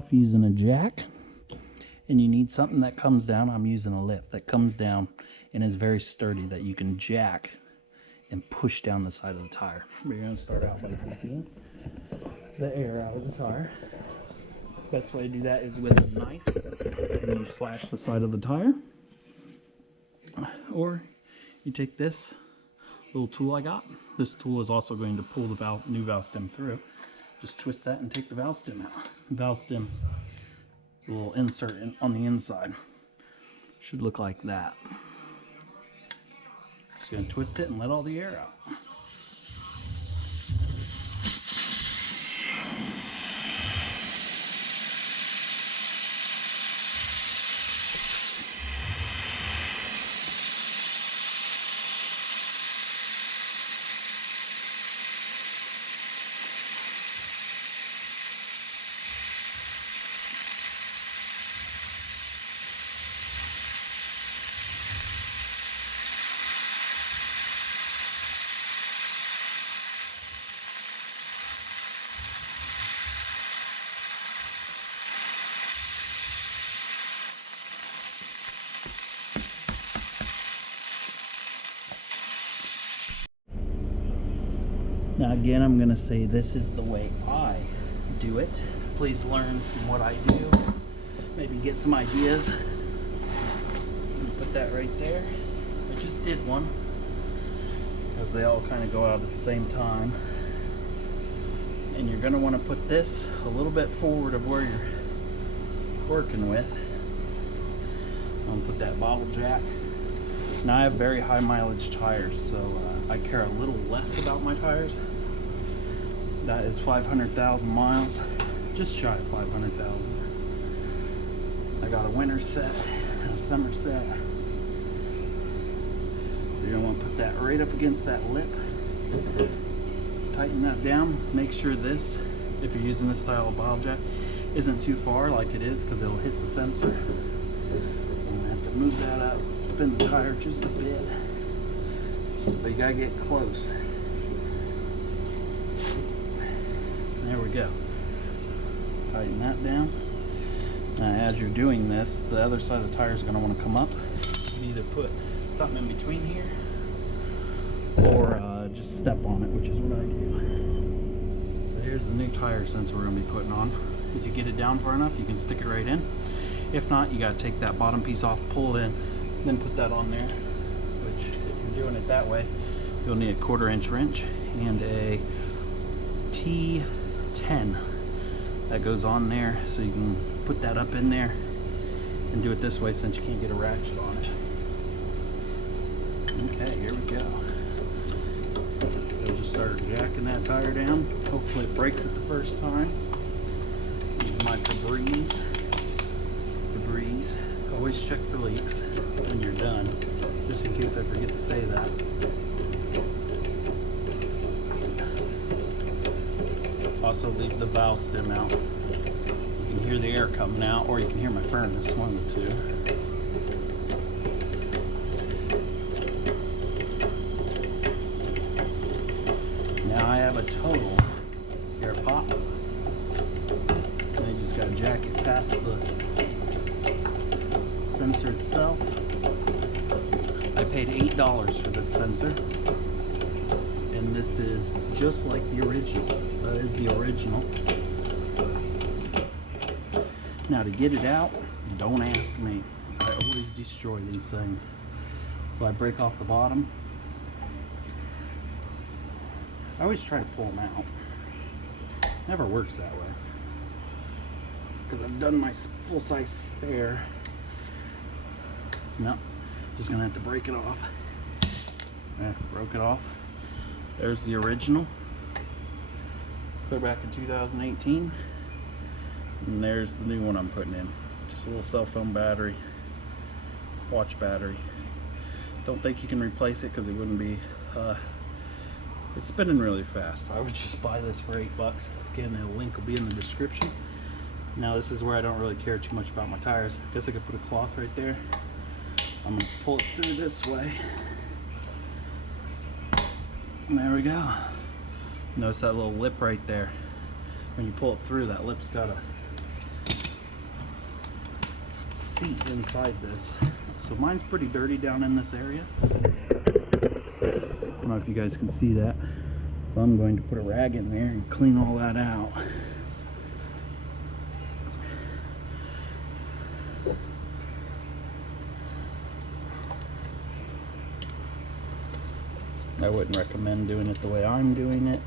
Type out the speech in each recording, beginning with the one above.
off using a jack, and you need something that comes down. I'm using a lift that comes down and is very sturdy that you can jack and push down the side of the tire. We're going to start out by taking the air out of the tire. Best way to do that is with a knife, and you flash the side of the tire. Or you take this little tool I got. This tool is also going to pull the new valve stem through. Just twist that and take the valve stem out. The valve stem, a little insert on the inside, should look like that. Just going to twist it and let all the air out. Now again, I'm going to say this is the way I do it. Please learn from what I do. Maybe get some ideas. Put that right there. I just did one because they all kind of go out at the same time. And you're going to want to put this a little bit forward of where you're working with. I'm going to put that bottle jack. Now I have very high mileage tires, so I care a little less about my tires. That is 500,000 miles, just shy of 500,000. I got a winter set and a summer set. So you're gonna want to put that right up against that lip. Tighten that down. Make sure this, if you're using this style of bottle jack, isn't too far like it is, because it'll hit the sensor. So I'm gonna have to move that up, spin the tire just a bit. But you gotta get close. There we go. Tighten that down. Now as you're doing this, the other side of the tire is going to want to come up. You can either put something in between here or just step on it, which is what I do. So here's the new tire sensor we're going to be putting on. If you get it down far enough, you can stick it right in. If not, you got to take that bottom piece off, pull it in, then put that on there, which if you're doing it that way, you'll need a 1/4 inch wrench and a T10 that goes on there, so you can put that up in there and do it this way since you can't get a ratchet on it. Okay, here we go. We'll just start jacking that tire down. Hopefully it breaks it the first time. Use my Febreze. Always check for leaks when you're done, just in case I forget to say that. Also leave the valve stem out. You can hear the air coming out, or you can hear my furnace, one of the two. Now I have a total air pop. And you just gotta jack it past the sensor itself. I paid $8 for this sensor. And this is just like the original. That is the original. Now to get it out, don't ask me. I always destroy these things. So I break off the bottom. I always try to pull them out. Never works that way. Because I've done my full-size spare. No, just gonna have to break it off. Broke it off. There's the original. Clear back in 2018. And there's the new one I'm putting in. Just a little cell phone battery, watch battery. Don't think you can replace it because it wouldn't be, it's spinning really fast. I would just buy this for $8. Again, the link will be in the description. Now this is where I don't really care too much about my tires. I guess I could put a cloth right there. I'm gonna pull it through this way. And there we go. Notice that little lip right there. When you pull it through, that lip's gotta seat inside this. So mine's pretty dirty down in this area. I don't know if you guys can see that. So I'm going to put a rag in there and clean all that out. I wouldn't recommend doing it the way I'm doing it,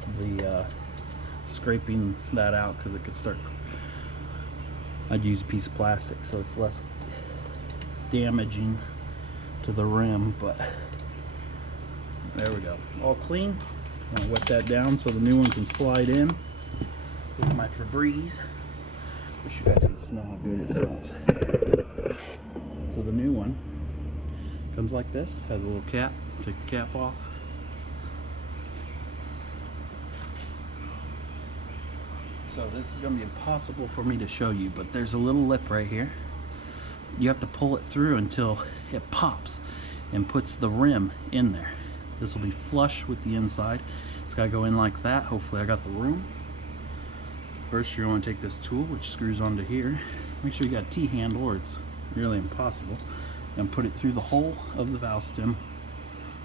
scraping that out, because it could start. I'd use a piece of plastic so it's less damaging to the rim, but there we go, all clean. I'm gonna wet that down so the new one can slide in with my Febreze. Wish you guys could smell how good it smells. So the new one comes like this, has a little cap. Take the cap off. So this is going to be impossible for me to show you, but there's a little lip right here. You have to pull it through until it pops and puts the rim in there. This will be flush with the inside. It's got to go in like that. Hopefully I got the room. First you're going to take this tool, which screws onto here. Make sure you got a T-handle or it's really impossible. And put it through the hole of the valve stem,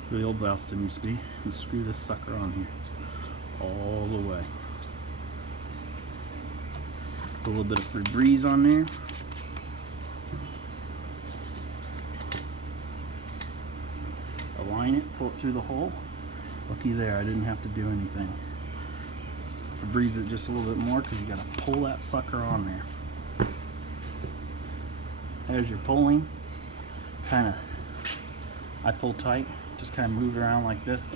where the old valve stem used to be, and screw this sucker on here all the way. Put a little bit of Febreze on there. Align it, pull it through the hole. Looky there, I didn't have to do anything. Febreze it just a little bit more because you got to pull that sucker on there. As you're pulling, I pull tight, just kind of move it around like this,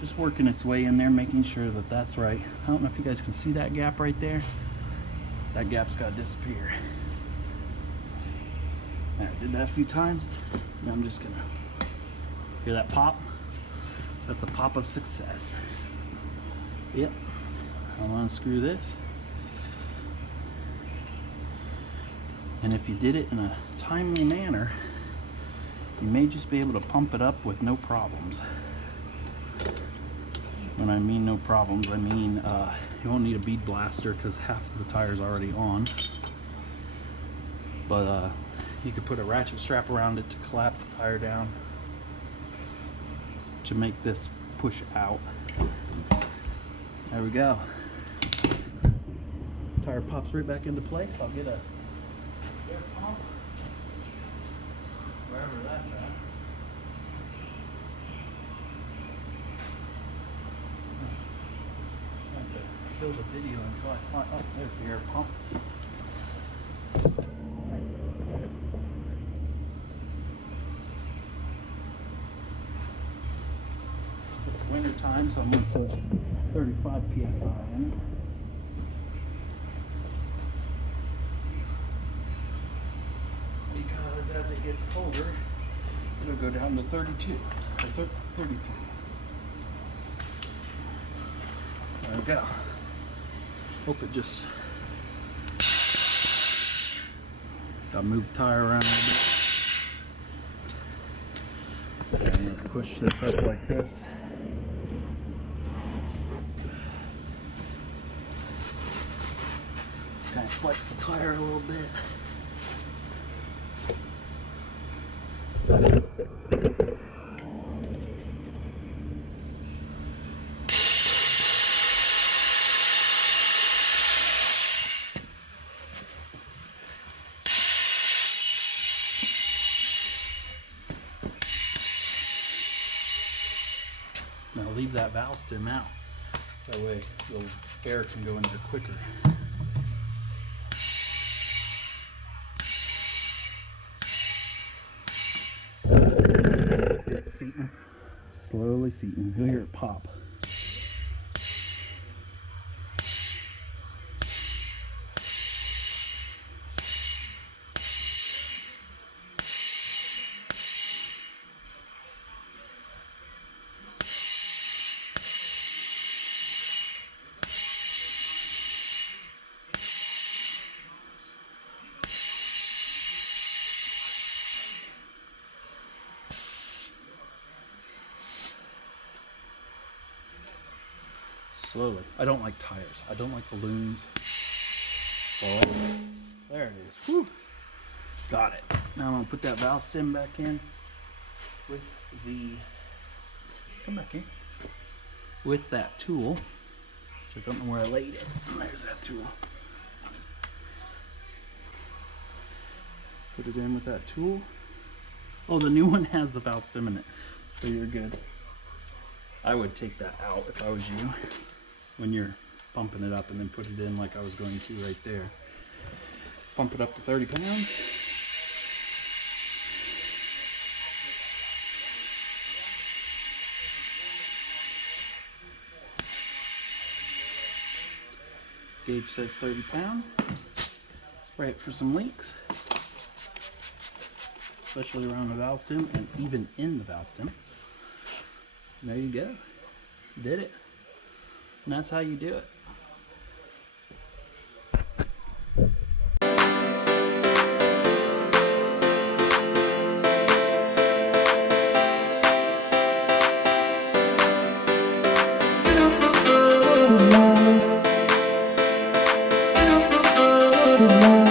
just working its way in there, making sure that that's right. I don't know if you guys can see that gap right there. That gap's got to disappear. I did that a few times. Now I'm just gonna hear that pop. That's a pop of success. Yep. I'll unscrew this. And if you did it in a timely manner, you may just be able to pump it up with no problems. When I mean no problems, I mean you won't need a bead blaster because half of the tire's already on. But you could put a ratchet strap around it to collapse the tire down to make this push out. There we go. Tire pops right back into place. I'll get a air pump wherever that's at. I have to kill the video until I find. Oh, there's the air pump. It's winter time, so I'm going to put 35 psi in it. Because as it gets colder, it'll go down to 32 or 33. There we go. Hope it just got to move the tire around a little bit. I'm going to push this up like this. Just kind of flex the tire a little bit. Now leave that valve stem out. That way the air can go in there quicker. Seating. Slowly seating. You'll hear it pop. Slowly. I don't like tires. I don't like balloons. Oh, there it is. Whew. Got it. Now I'm gonna put that valve stem back in with the, come back here, with that tool, which I don't know where I laid it. There's that tool. Put it in with that tool. Oh, the new one has the valve stem in it, so you're good. I would take that out if I was you when you're pumping it up, and then put it in like I was going to right there. Pump it up to 30 pounds. Gauge says 30 pounds. Spray it for some leaks, especially around the valve stem and even in the valve stem. There you go. Did it. And that's how you do it. Thank you.